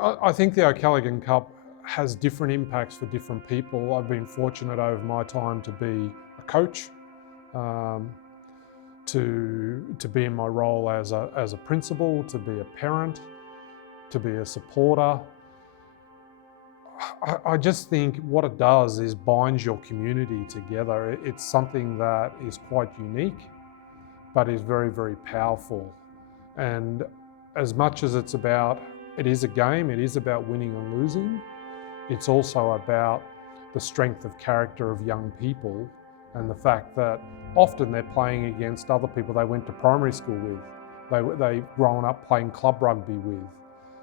I think the O'Callaghan Cup has different impacts for different people. I've been fortunate over my time to be a coach, to be in my role as a principal, to be a parent, to be a supporter. I just think what it does is binds your community together. It's something that is quite unique, but is very, very powerful. And as much as it is a game, it is about winning and losing, it's also about the strength of character of young people and the fact that often they're playing against other people they went to primary school with, they've grown up playing club rugby with.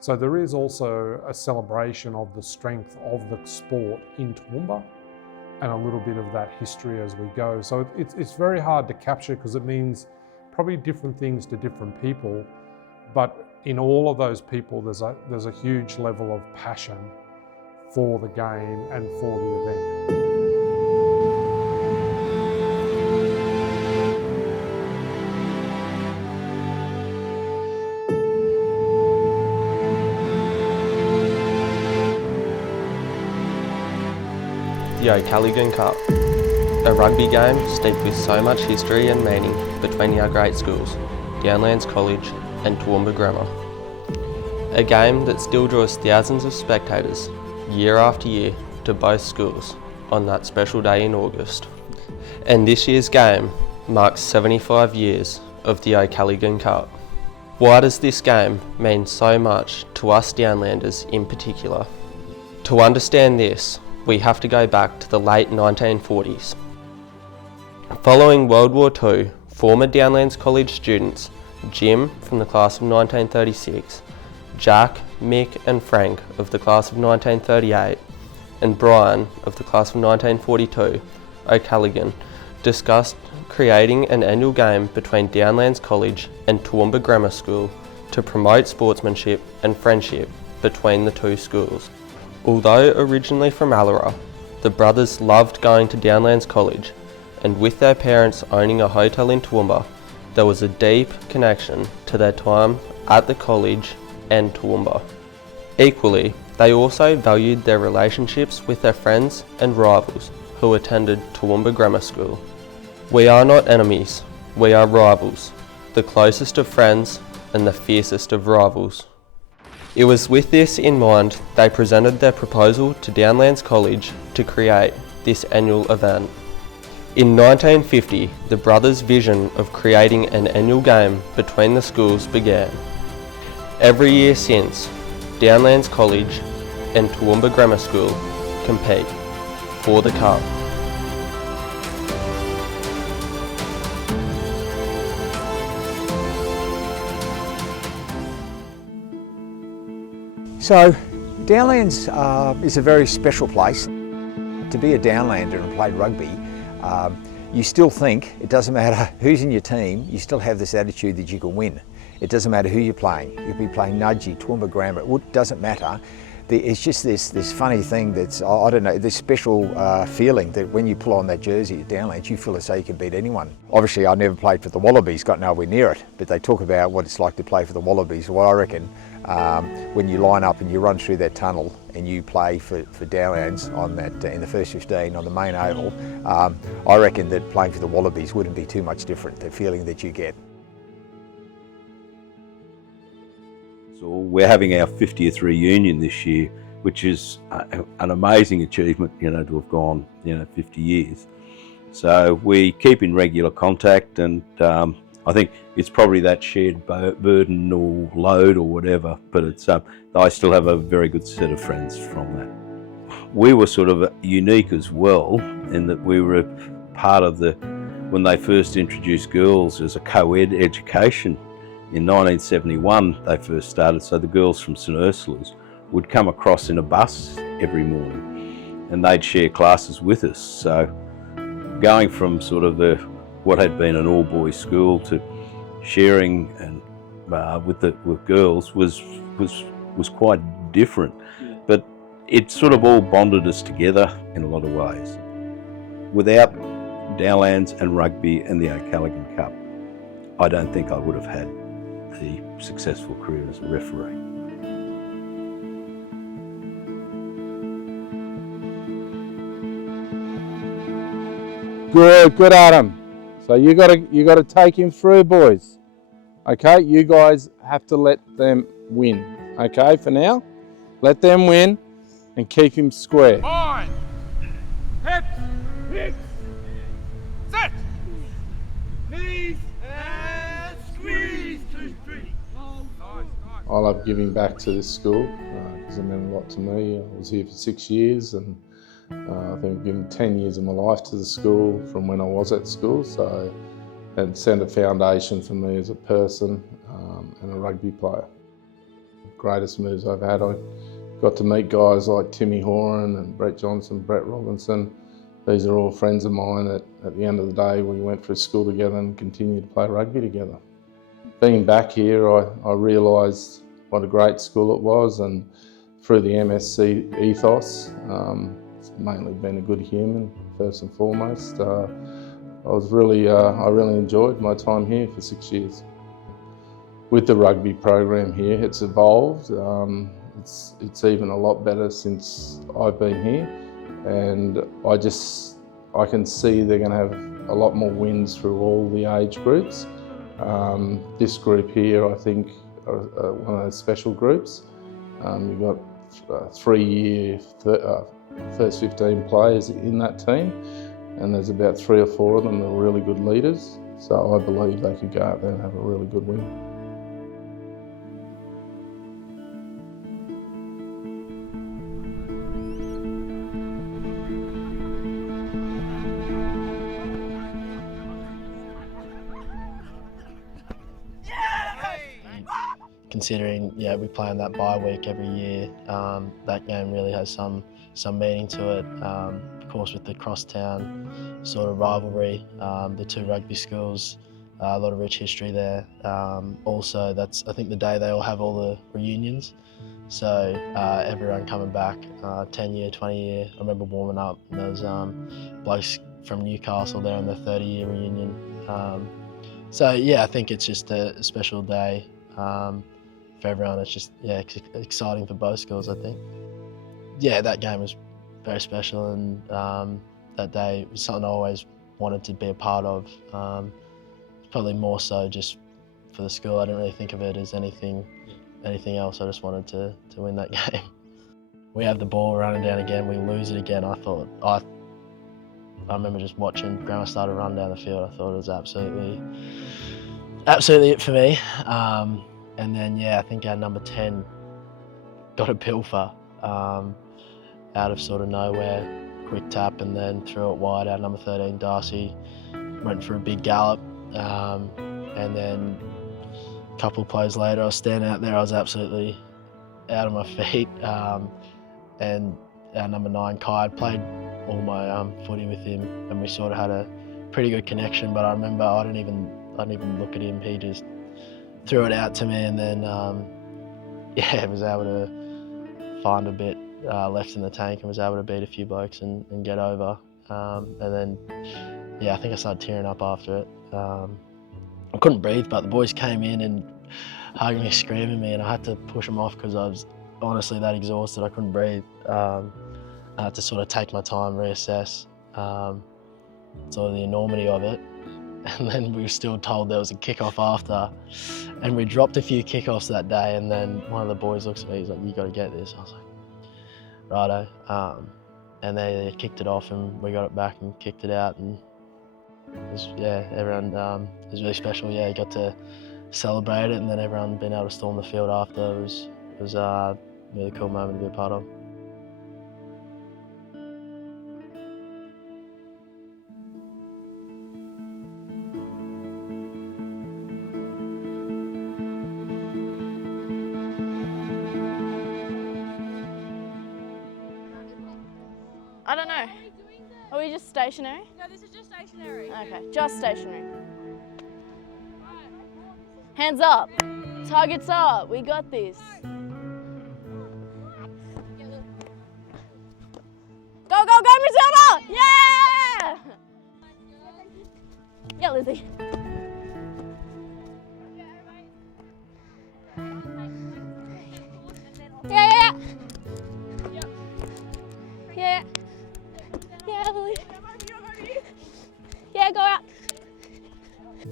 So there is also a celebration of the strength of the sport in Toowoomba and a little bit of that history as we go. So it's very hard to capture because it means probably different things to different people, but in all of those people there's a huge level of passion for the game and for the event. The O'Callaghan Cup, a rugby game steeped with so much history and meaning between our great schools, Downlands College and Toowoomba Grammar. A game that still draws thousands of spectators year after year to both schools on that special day in August. And this year's game marks 75 years of the O'Callaghan Cup. Why does this game mean so much to us Downlanders in particular? To understand this, we have to go back to the late 1940s. Following World War II, former Downlands College students Jim from the class of 1936, Jack, Mick and Frank of the class of 1938, and Brian of the class of 1942, O'Callaghan, discussed creating an annual game between Downlands College and Toowoomba Grammar School to promote sportsmanship and friendship between the two schools. Although originally from Allera, the brothers loved going to Downlands College, and with their parents owning a hotel in Toowoomba, there was a deep connection to their time at the college and Toowoomba. Equally, they also valued their relationships with their friends and rivals who attended Toowoomba Grammar School. We are not enemies, we are rivals, the closest of friends and the fiercest of rivals. It was with this in mind they presented their proposal to Downlands College to create this annual event. In 1950, the brothers' vision of creating an annual game between the schools began. Every year since, Downlands College and Toowoomba Grammar School compete for the cup. So, Downlands is a very special place. To be a Downlander and play rugby, you still think, it doesn't matter who's in your team, you still have this attitude that you can win. It doesn't matter who you're playing. You could be playing Nudgee, Toowoomba Grammar, it doesn't matter. It's just this funny thing that's, I don't know, this special feeling that when you pull on that jersey at Downlands, you feel as though you can beat anyone. Obviously, I never played for the Wallabies, got nowhere near it, but they talk about what it's like to play for the Wallabies. Well, I reckon when you line up and you run through that tunnel and you play for Downlands on that in the first 15 on the main oval, I reckon that playing for the Wallabies wouldn't be too much different, the feeling that you get. So we're having our 50th reunion this year, which is an amazing achievement, you know, to have gone, 50 years. So we keep in regular contact, and I think it's probably that shared burden or load or whatever, but it's I still have a very good set of friends from that. We were sort of unique as well in that we were part of when they first introduced girls as a co-ed education. In 1971 they first started, so the girls from St Ursula's would come across in a bus every morning and they'd share classes with us. So going from sort of what had been an all-boys school to sharing and with girls was quite different, but it sort of all bonded us together in a lot of ways. Without Downlands and rugby and the O'Callaghan Cup, I don't think I would have had the successful career as a referee. Good Adam. So you gotta take him through, boys. Okay, you guys have to let them win. Okay, for now, let them win and keep him square. Fine. Hips. Set. Knees and squeeze. 2, 3. Nice. I love giving back to this school because it meant a lot to me. I was here for 6 years and I think I've given 10 years of my life to the school from when I was at school, so it set a foundation for me as a person and a rugby player. Greatest moves I've had, I got to meet guys like Timmy Horan and Brett Johnson, Brett Robinson. These are all friends of mine that at the end of the day we went through school together and continued to play rugby together. Being back here, I realised what a great school it was, and through the MSC ethos, it's mainly been a good human first and foremost. I really enjoyed my time here for 6 years. With the rugby program here, it's evolved. It's even a lot better since I've been here, and I can see they're going to have a lot more wins through all the age groups. This group here, I think, are one of those special groups. You've got 3-year first 15 players in that team, and there's about 3 or 4 of them that are really good leaders. So I believe they could go out there and have a really good win. Considering, we play on that bye week every year, that game really has some meaning to it. Of course, with the crosstown sort of rivalry, the 2 rugby schools, a lot of rich history there. Also, that's I think the day they all have all the reunions. So everyone coming back, 10-year, 20-year. I remember warming up and there was blokes from Newcastle there in their 30-year reunion. So I think it's just a special day. For everyone, it's just exciting for both schools, I think. That game was very special, and that day was something I always wanted to be a part of. Probably more so just for the school. I didn't really think of it as anything else. I just wanted to win that game. We have the ball running down again, we lose it again. I remember just watching Grandma start to run down the field. I thought it was absolutely it for me. And then, I think our number 10 got a pilfer out of sort of nowhere, quick tap, and then threw it wide. Our number 13, Darcy, went for a big gallop. And then a couple of plays later, I was standing out there, I was absolutely out of my feet. And our number 9, Kai, I'd played all my footy with him, and we sort of had a pretty good connection, but I remember I didn't even look at him. He just threw it out to me, and then was able to find a bit left in the tank and was able to beat a few blokes and get over. And then I think I started tearing up after it. I couldn't breathe, but the boys came in and hugged me, screaming me, and I had to push them off because I was honestly that exhausted I couldn't breathe. I had to sort of take my time, reassess sort of the enormity of it. And then we were still told there was a kick-off after, and we dropped a few kick-offs that day, and then one of the boys looks at me, he's like, "You got to get this." I was like, "Righto." And they kicked it off, and we got it back and kicked it out, and it was, everyone, it was really special. You got to celebrate it, and then everyone being able to storm the field after was a really cool moment to be a part of. I don't know. Are we just stationary? No, this is just stationary. Okay, just stationary. Hands up. Targets up. We got this. Go, go, go, Matilda! Yeah! Yeah, Lizzie. Yeah. Yeah, Lily.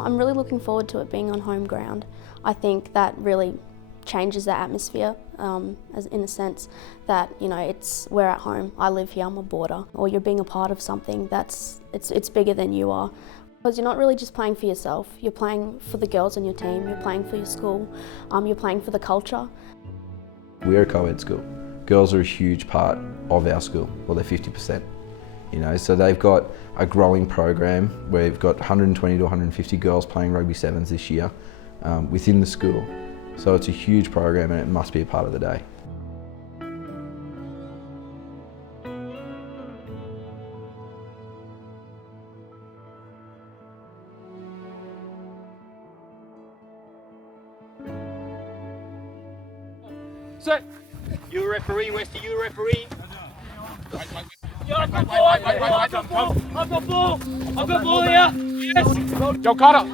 I'm really looking forward to it being on home ground. I think that really changes the atmosphere, as in a sense that, you know, we're at home, I live here, I'm a boarder, or you're being a part of something it's bigger than you are. Because you're not really just playing for yourself, you're playing for the girls in your team, you're playing for your school, you're playing for the culture. We're a co-ed school. Girls are a huge part of our school, well they're 50%. You know, so they've got a growing program where we've got 120 to 150 girls playing rugby sevens this year within the school. So it's a huge program and it must be a part of the day. Set. You referee, Westy, you referee. Yeah, I've got ball. I've got ball. I've got ball. I've got ball here. Yes. Joe Carter.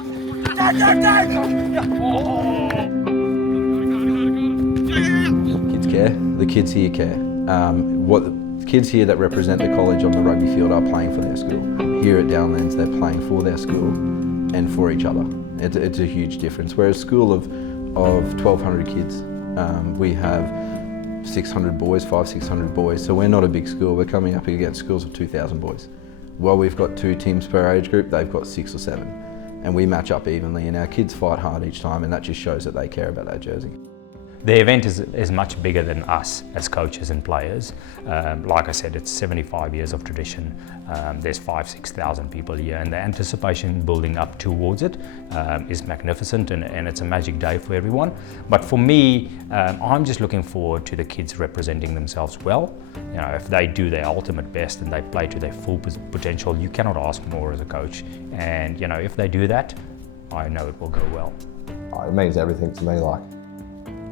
Kids care, the kids here care. What the kids here that represent the college on the rugby field are playing for their school. Here at Downlands they're playing for their school and for each other. It's a huge difference. We're a school of 1,200 kids. We have 600 boys, 600 boys, so we're not a big school. We're coming up against schools of 2,000 boys. While we've got 2 teams per age group, they've got 6 or 7. And we match up evenly and our kids fight hard each time, and that just shows that they care about that jersey. The event is much bigger than us as coaches and players. Like I said, it's 75 years of tradition. There's 5,000–6,000 people here, and the anticipation building up towards it is magnificent, and it's a magic day for everyone. But for me, I'm just looking forward to the kids representing themselves well. You know, if they do their ultimate best and they play to their full potential, you cannot ask more as a coach. And you know, if they do that, I know it will go well. It means everything to me. Like,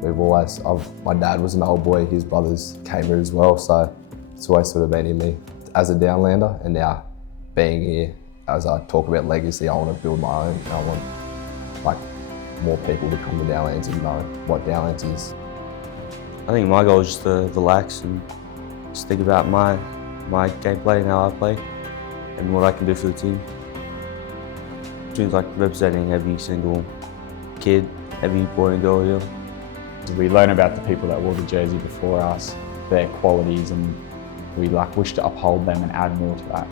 my dad was an old boy, his brother's came here as well, so it's always sort of been in me as a Downlander, and now being here, as I talk about legacy, I want to build my own. I want like more people to come to Downlands and know what Downlands is. I think my goal is just to relax and just think about my gameplay and how I play and what I can do for the team. Dreams like representing every single kid, every boy and girl here. We learn about the people that wore the jersey before us, their qualities, and we wish to uphold them and add more to that.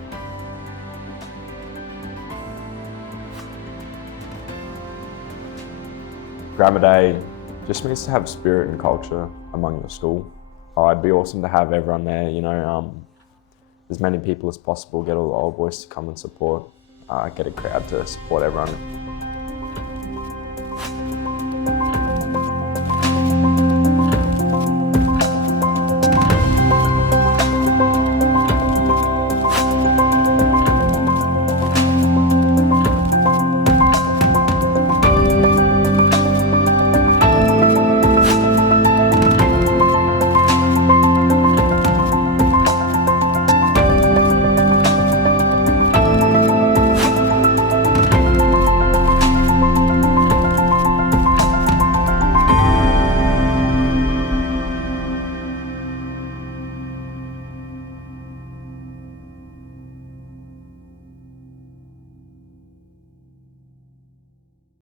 Camaraderie just means to have spirit and culture among your school. It'd be awesome to have everyone there, you know, as many people as possible, get all the old boys to come and support, get a crowd to support everyone.